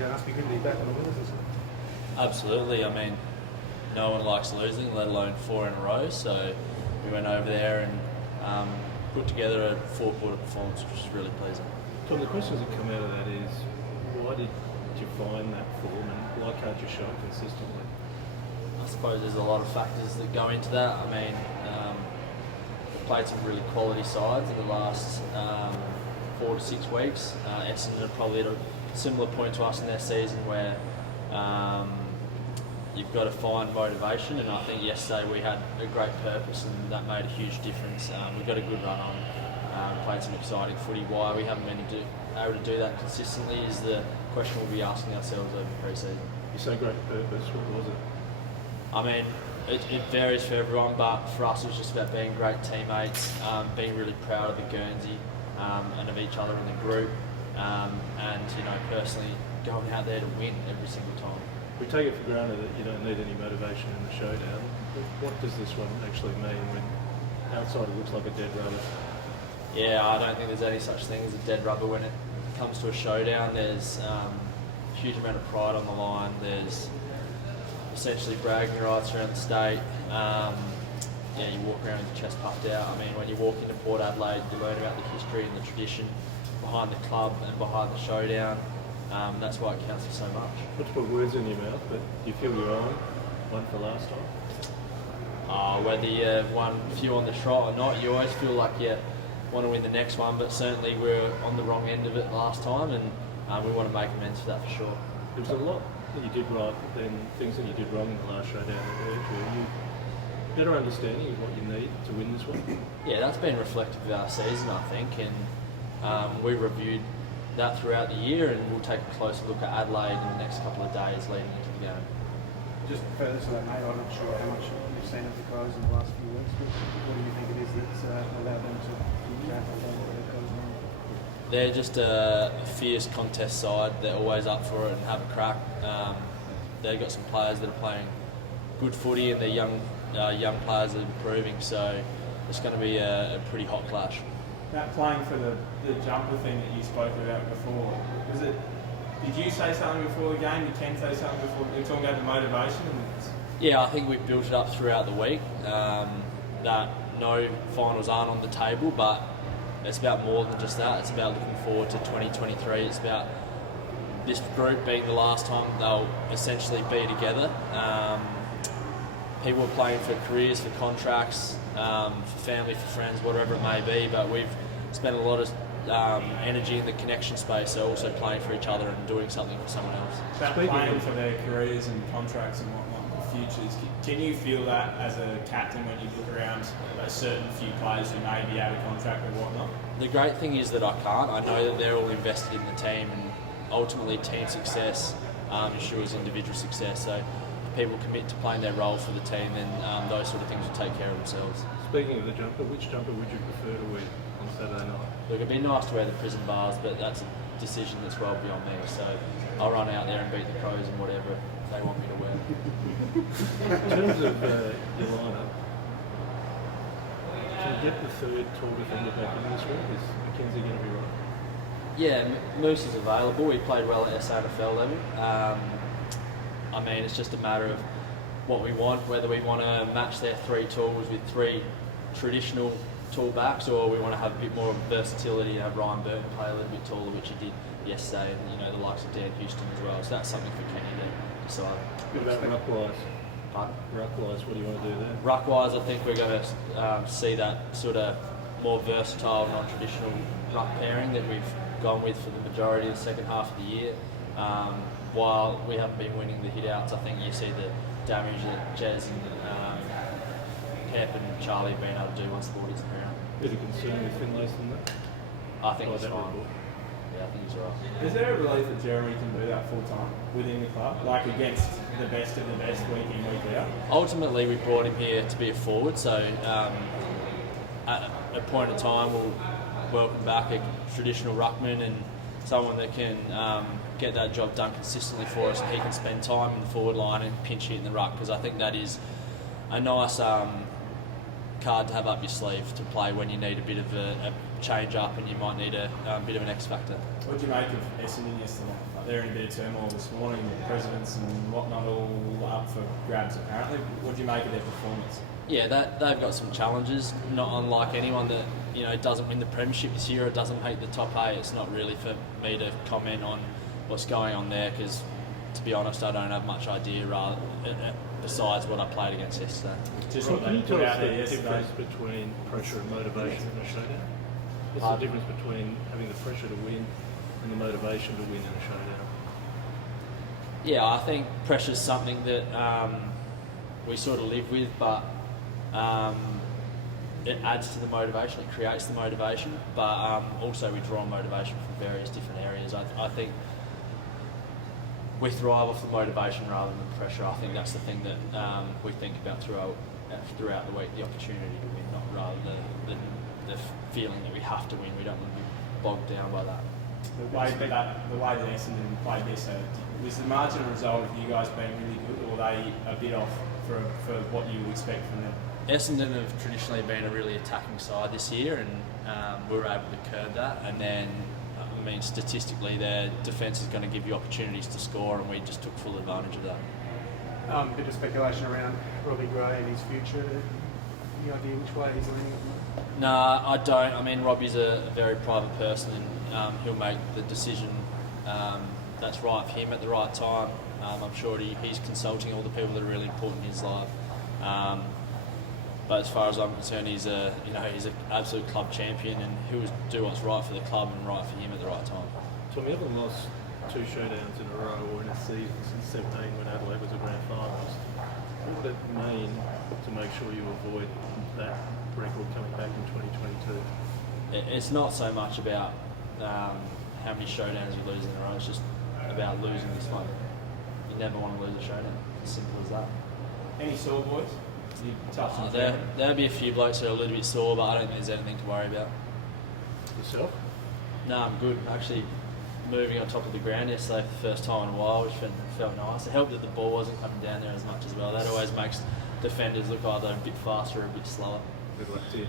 Jonas, be good to be back on the winners, isn't it? Absolutely. I mean, no one likes losing, let alone 4 in a row. So we went over there and put together a 4-quarter performance, which is really pleasing. Tom, the questions that come out of that is, why did you find that form and why can't you show it consistently? I suppose there's a lot of factors that go into that. I mean, we've played some really quality sides in the last 4 to 6 weeks. Essendon are probably at a similar point to us in their season where you've got to find motivation, and I think yesterday we had a great purpose and that made a huge difference. We've got a good run on, played some exciting footy. Why we haven't been able to do that consistently is the question we'll be asking ourselves over pre-season. You say great purpose, what was it? I mean, it varies for everyone, but for us it was just about being great teammates, being really proud of the Guernsey and of each other in the group, and personally going out there to win every single time. We take it for granted that you don't need any motivation in the showdown. What does this one actually mean when outside it looks like a dead rubber? Yeah, I don't think there's any such thing as a dead rubber when it comes to a showdown. There's a huge amount of pride on the line. There's essentially bragging rights around the state. You walk around with your chest puffed out. I mean, when you walk into Port Adelaide, you learn about the history and the tradition behind the club and behind the showdown. That's why it counts for so much. Not to put words in your mouth, but do you feel you're on one for last time? Whether you won a few on the trot or not, you always feel like you want to win the next one, but certainly we're on the wrong end of it last time, and we want to make amends for that for sure. There was a lot that you did right, but then things that you did wrong in the last showdown that hurt you. Are you better understanding of what you need to win this one? Yeah, that's been reflective of our season, I think, and we reviewed that throughout the year, and we'll take a closer look at Adelaide in the next couple of days leading into the game. Just further to that, mate, I'm not sure how much you've seen of the guys in the last few weeks, but what do you think it is that's allowed them to outperform what they've got on? They're just a fierce contest side. They're always up for it and have a crack. They've got some players that are playing good footy, and they're young players that are improving, so it's going to be a pretty hot clash. That playing for the jumper thing that you spoke about before, did you say something before the game? Did Ken say something before? You're talking about the motivation? Yeah, I think we've built it up throughout the week, that no finals aren't on the table, but it's about more than just that. It's about looking forward to 2023. It's about this group being the last time they'll essentially be together. People are playing for careers, for contracts, for family, for friends, whatever it may be, but we've spent a lot of energy in the connection space, so also playing for each other and doing something for someone else. About playing for their careers and contracts and whatnot, the futures, can you feel that as a captain when you look around a certain few players who may be out of contract or whatnot? The great thing is that I can't. I know that they're all invested in the team, and ultimately team success ensures individual success. So if people commit to playing their role for the team, then those sort of things will take care of themselves. Speaking of the jumper, which jumper would you prefer to wear on Saturday night? Look, it'd be nice to wear the prison bars, but that's a decision that's well beyond me. So I'll run out there and beat the Crows in whatever they want me to wear. In terms of your lineup, can you get the third tall defender back in this week? Is Mackenzie going to be right? Yeah, Moose is available. He played well at SANFL level. I mean, it's just a matter of what we want, whether we want to match their 3 tools with 3 traditional tall backs, or we want to have a bit more versatility and have Ryan Burton play a little bit taller, which he did yesterday, and the likes of Dan Houston as well. So that's something for Kenny to decide. What about ruck-wise? Ruck-wise, what do you want to do there? Ruck-wise, I think we're going to see that sort of more versatile, non-traditional ruck pairing that we've gone with for the majority of the second half of the year. While we haven't been winning the hit-outs, I think you see the damage that Jez and Kep and Charlie have been able to do once the ball hits the ground. Bit of concern with Finlay's than that? I think it's fine. Yeah, I think he's right. Is there a belief that Jeremy can do that full time within the club, like against the best of the best week in, week out? Ultimately, we brought him here to be a forward, so at a point in time we'll welcome back a traditional ruckman and someone that can get that job done consistently for us, and he can spend time in the forward line and pinch hit in the ruck, because I think that is a nice card to have up your sleeve to play when you need a bit of a change up and you might need a bit of an X factor. What did you make of Essendon yesterday? they're in a bit of turmoil this morning. The presidents and whatnot all up for grabs apparently. What do you make of their performance? Yeah, they've got some challenges. Not unlike anyone that doesn't win the premiership this year or doesn't make the top 8. It's not really for me to comment on what's going on there because, to be honest, I don't have much idea besides what I played against yesterday. Just Rob, what can they you tell put us out the there yesterday. difference between pressure and motivation in a showdown? What's the difference between having the pressure to win and the motivation to win in a showdown? Yeah, I think pressure's something that we sort of live with, but it adds to the motivation, it creates the motivation, but also we draw on motivation from various different areas. I think we thrive off the motivation rather than the pressure. I think that's the thing that we think about throughout the week, the opportunity to win, not rather than the feeling that we have to win. We don't want to be bogged down by that. The way that Essendon played this, was the marginal result of you guys being really good, or were they a bit off for what you would expect from them? Essendon have traditionally been a really attacking side this year, and we were able to curb that. And then, statistically, their defence is going to give you opportunities to score, and we just took full advantage of that. A bit of speculation around Robbie Gray and his future. Any idea which way he's leaning at the moment? No, I don't. Robbie's a very private person, and he'll make the decision that's right for him at the right time. I'm sure he's consulting all the people that are really important in his life. But as far as I'm concerned, he's an absolute club champion, and he'll do what's right for the club and right for him at the right time. Tommy, you haven't lost 2 showdowns in a row or in a season since 17 when Adelaide was a grand finals. What would it mean to make sure you avoid that record coming back in 2022? It's not so much about how many showdowns you lose in a row, it's just about losing this one. You never want to lose a showdown. As simple as that. Any sore boys? You touched on There'll be a few blokes that are a little bit sore, but I don't think there's anything to worry about. Yourself? No, I'm good. Actually, moving on top of the ground yesterday for the first time in a while, which felt nice. It helped that the ball wasn't coming down there as much as well. That always makes defenders look either a bit faster or a bit slower. Good luck to you.